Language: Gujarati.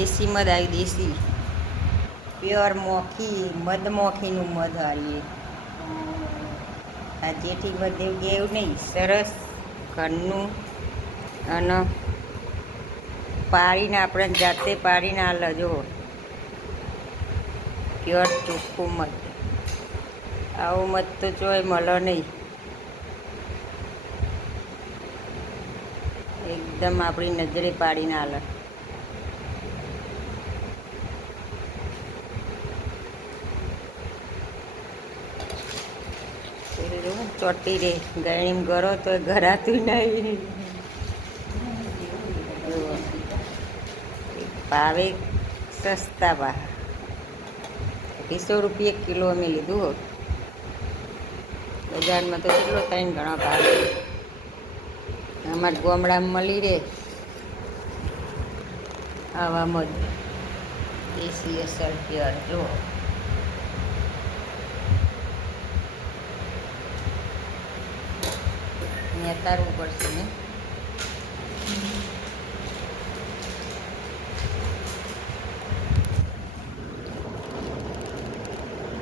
દેશી મધ આવી, દેશી પ્યોર મોખી મધમોખીનું મધ હારીએ. આ જેઠી મધ એવું કે એવું નહીં, સરસ ઘરનું અને પાડીને આપણે જાતે પાડીને હાલ જો પ્યોર ચોખ્ખું મધ. આવું મધ તો ચોય મળે નહીં. એકદમ આપણી નજરે પાડીને હાલ. ચોટી રે ગણીમ કરો તો ઘરાતું નહીં. ભાવે સસ્તા ભા 200 રૂપિયા કિલો અમે લીધું. બજારમાં તો કેટલો 3 ગણો ભાવે. અમારા ગામડામાં મળી રહે આવા મધ દેશી અસર પ્યોર. જો નેતારવું પડશે ને.